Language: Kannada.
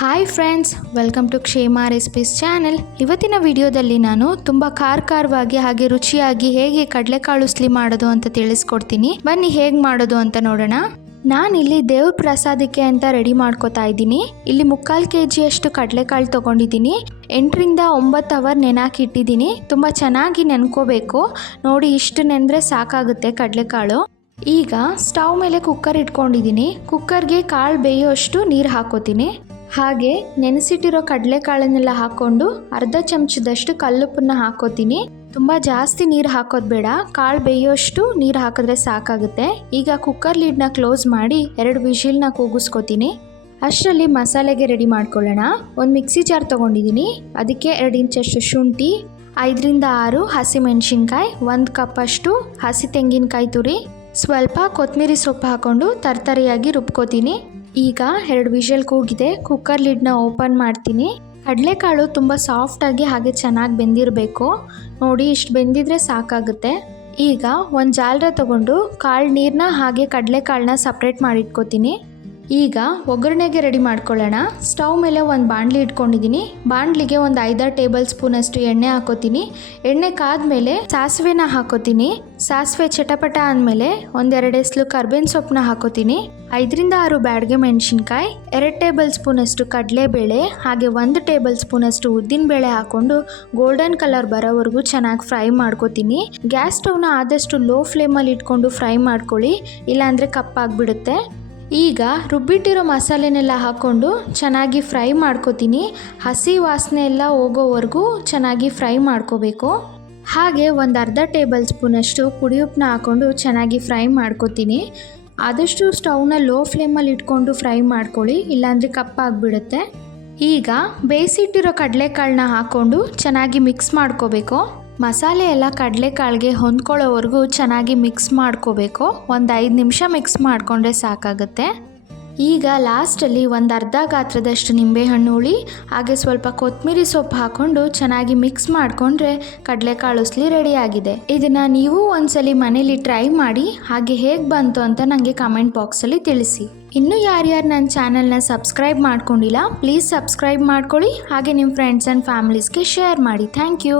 Hi friends welcome to Kshema recipes channel ಇವತ್ತಿನ ವಿಡಿಯೋದಲ್ಲಿ ನಾನು ತುಂಬ ಖಾರ ಖಾರವಾಗಿ ಹಾಗೆ ರುಚಿಯಾಗಿ ಹೇಗೆ ಕಡಲೆಕಾಳು ಉಸ್ಲಿ ಮಾಡೋದು ಅಂತ ತಿಳಿಸ್ಕೊಡ್ತೀನಿ. ಬನ್ನಿ ಹೇಗೆ ಮಾಡೋದು ಅಂತ ನೋಡೋಣ. ನಾನಿಲ್ಲಿ ದೇವ್ರ ಪ್ರಸಾದಕ್ಕೆ ಅಂತ ರೆಡಿ ಮಾಡ್ಕೋತಾ ಇದ್ದೀನಿ. ಇಲ್ಲಿ ಮುಕ್ಕಾಲು ಕೆ ಜಿಯಷ್ಟು ಕಡಲೆಕಾಳು ತೊಗೊಂಡಿದ್ದೀನಿ. ಎಂಟರಿಂದ ಒಂಬತ್ತು ಅವರ್ ನೆನಾಕಿಟ್ಟಿದ್ದೀನಿ. ತುಂಬ ಚೆನ್ನಾಗಿ ನೆನ್ಕೋಬೇಕು. ನೋಡಿ ಇಷ್ಟು ನೆನೆದ್ರೆ ಸಾಕಾಗುತ್ತೆ ಕಡಲೆಕಾಳು. ಈಗ ಸ್ಟವ್ ಮೇಲೆ ಕುಕ್ಕರ್ ಇಟ್ಕೊಂಡಿದ್ದೀನಿ. ಕುಕ್ಕರ್ಗೆ ಕಾಳು ಬೇಯೋಷ್ಟು ನೀರು ಹಾಕೋತೀನಿ. ಹಾಗೆ ನೆನೆಸಿಟ್ಟಿರೋ ಕಡಲೆಕಾಳನ್ನೆಲ್ಲ ಹಾಕೊಂಡು ಅರ್ಧ ಚಮಚದಷ್ಟು ಕಲ್ಲುಪ್ಪನ್ನ ಹಾಕೋತೀನಿ. ತುಂಬ ಜಾಸ್ತಿ ನೀರು ಹಾಕೋದು ಬೇಡ. ಕಾಳು ಬೇಯೋಷ್ಟು ನೀರು ಹಾಕಿದ್ರೆ ಸಾಕಾಗುತ್ತೆ. ಈಗ ಕುಕ್ಕರ್ ಲೀಡ್ನ ಕ್ಲೋಸ್ ಮಾಡಿ ಎರಡು ವಿಷಿಲ್ನ ಕೂಗಿಸ್ಕೊತೀನಿ. ಅಷ್ಟರಲ್ಲಿ ಮಸಾಲೆಗೆ ರೆಡಿ ಮಾಡ್ಕೊಳ್ಳೋಣ. ಒಂದು ಮಿಕ್ಸಿ ಜಾರ್ ತೊಗೊಂಡಿದ್ದೀನಿ ಅದಕ್ಕೆ ಎರಡು ಇಂಚಷ್ಟು ಶುಂಠಿ, ಐದರಿಂದ ಆರು ಹಸಿಮೆಣಸಿನ್ಕಾಯಿ, ಒಂದು ಕಪ್ಪಷ್ಟು ಹಸಿ ತೆಂಗಿನಕಾಯಿ ತುರಿ, ಸ್ವಲ್ಪ ಕೊತ್ತಂಬರಿ ಸೊಪ್ಪು ಹಾಕ್ಕೊಂಡು ತರ್ತರಿಯಾಗಿ ರುಬ್ಕೋತೀನಿ. ಈಗ ಎರಡು ವಿಷಲ್ ಕೂಗಿದೆ. ಕುಕ್ಕರ್ ಲಿಡ್ನ ಓಪನ್ ಮಾಡ್ತೀನಿ. ಕಡಲೆಕಾಳು ತುಂಬ ಸಾಫ್ಟಾಗಿ ಹಾಗೆ ಚೆನ್ನಾಗಿ ಬೆಂದಿರಬೇಕು. ನೋಡಿ, ಇಷ್ಟು ಬೆಂದಿದ್ರೆ ಸಾಕಾಗುತ್ತೆ. ಈಗ ಒಂದು ಜಾಲರ ತಗೊಂಡು ಕಾಳು ನೀರನ್ನ ಹಾಗೆ ಕಡಲೆಕಾಳನ್ನ ಸಪ್ರೇಟ್ ಮಾಡಿಟ್ಕೋತೀನಿ. ಈಗ ಒಗ್ಗರಣೆಗೆ ರೆಡಿ ಮಾಡ್ಕೊಳ್ಳೋಣ. ಸ್ಟವ್ ಮೇಲೆ ಒಂದು ಬಾಣಲಿ ಇಟ್ಕೊಂಡಿದ್ದೀನಿ ಬಾಣಲಿಗೆ ಒಂದು ಐದಾರು ಟೇಬಲ್ ಸ್ಪೂನಷ್ಟು ಎಣ್ಣೆ ಹಾಕೋತೀನಿ. ಎಣ್ಣೆ ಕಾದ್ಮೇಲೆ ಸಾಸಿವೆನ ಹಾಕೋತೀನಿ. ಸಾಸಿವೆ ಚಟಪಟ ಅಂದಮೇಲೆ ಒಂದೆರಡು ಎಸ್ಲು ಕರ್ಬೇವಿನ ಸೊಪ್ಪನ್ನ ಹಾಕೋತೀನಿ. ಐದರಿಂದ ಆರು ಬ್ಯಾಡ್ಗೆ ಮೆಣಸಿನ್ಕಾಯಿ, ಎರಡು ಟೇಬಲ್ ಸ್ಪೂನಷ್ಟು ಕಡಲೆಬೇಳೆ, ಹಾಗೆ ಒಂದು ಟೇಬಲ್ ಸ್ಪೂನಷ್ಟು ಉದ್ದಿನಬೇಳೆ ಹಾಕ್ಕೊಂಡು ಗೋಲ್ಡನ್ ಕಲರ್ ಬರೋವರೆಗೂ ಚೆನ್ನಾಗಿ ಫ್ರೈ ಮಾಡ್ಕೋತೀನಿ. ಗ್ಯಾಸ್ ಸ್ಟವ್ನ ಆದಷ್ಟು ಲೋ ಫ್ಲೇಮಲ್ಲಿ ಇಟ್ಕೊಂಡು ಫ್ರೈ ಮಾಡ್ಕೊಳ್ಳಿ. ಇಲ್ಲಾಂದರೆ ಕಪ್ಪಾಗ್ಬಿಡುತ್ತೆ. ಈಗ ರುಬ್ಬಿಟ್ಟಿರೋ ಮಸಾಲೆನೆಲ್ಲ ಹಾಕ್ಕೊಂಡು ಚೆನ್ನಾಗಿ ಫ್ರೈ ಮಾಡ್ಕೋತೀನಿ. ಹಸಿ ವಾಸನೆ ಎಲ್ಲ ಹೋಗೋವರೆಗೂ ಚೆನ್ನಾಗಿ ಫ್ರೈ ಮಾಡ್ಕೋಬೇಕು. ಹಾಗೆ ಒಂದು ಅರ್ಧ ಟೇಬಲ್ ಸ್ಪೂನಷ್ಟು ಪುಡಿ ಉಪ್ಪನ್ನ ಹಾಕ್ಕೊಂಡು ಚೆನ್ನಾಗಿ ಫ್ರೈ ಮಾಡ್ಕೋತೀನಿ. ಆದಷ್ಟು ಸ್ಟೌವ್ನ ಲೋ ಫ್ಲೇಮಲ್ಲಿ ಇಟ್ಕೊಂಡು ಫ್ರೈ ಮಾಡ್ಕೊಳ್ಳಿ, ಇಲ್ಲಾಂದರೆ ಕಪ್ಪಾಗಿಬಿಡುತ್ತೆ ಈಗ ಬೇಯಿಸಿಟ್ಟಿರೋ ಕಡಲೆಕಾಳನ್ನ ಹಾಕ್ಕೊಂಡು ಚೆನ್ನಾಗಿ ಮಿಕ್ಸ್ ಮಾಡ್ಕೋಬೇಕು. ಮಸಾಲೆ ಎಲ್ಲ ಕಡಲೆಕಾಳಿಗೆ ಹೊಂದ್ಕೊಳ್ಳೋವರೆಗೂ ಚೆನ್ನಾಗಿ ಮಿಕ್ಸ್ ಮಾಡ್ಕೋಬೇಕು. ಒಂದು ಐದು ನಿಮಿಷ ಮಿಕ್ಸ್ ಮಾಡಿಕೊಂಡ್ರೆ ಸಾಕಾಗುತ್ತೆ. ಈಗ ಲಾಸ್ಟಲ್ಲಿ ಒಂದು ಅರ್ಧ ಗಾತ್ರದಷ್ಟು ನಿಂಬೆಹಣ್ಣು ಹುಳಿ, ಹಾಗೆ ಸ್ವಲ್ಪ ಕೊತ್ತಂಬರಿ ಸೊಪ್ಪು ಹಾಕ್ಕೊಂಡು ಚೆನ್ನಾಗಿ ಮಿಕ್ಸ್ ಮಾಡಿಕೊಂಡ್ರೆ ಕಡಲೆಕಾಳು ಉಸ್ಲಿ ರೆಡಿಯಾಗಿದೆ ಇದನ್ನು ನೀವು ಒಂದ್ಸಲಿ ಮನೇಲಿ ಟ್ರೈ ಮಾಡಿ, ಹಾಗೆ ಹೇಗೆ ಬಂತು ಅಂತ ನನಗೆ ಕಮೆಂಟ್ ಬಾಕ್ಸಲ್ಲಿ ತಿಳಿಸಿ. ಇನ್ನೂ ಯಾರ್ಯಾರು ನನ್ನ ಚಾನಲ್ನ ಸಬ್ಸ್ಕ್ರೈಬ್ ಮಾಡ್ಕೊಂಡಿಲ್ಲ ಪ್ಲೀಸ್ ಸಬ್ಸ್ಕ್ರೈಬ್ ಮಾಡ್ಕೊಳ್ಳಿ, ಹಾಗೆ ನಿಮ್ಮ ಫ್ರೆಂಡ್ಸ್ ಆ್ಯಂಡ್ ಫ್ಯಾಮಿಲೀಸ್ಗೆ ಶೇರ್ ಮಾಡಿ. Thank you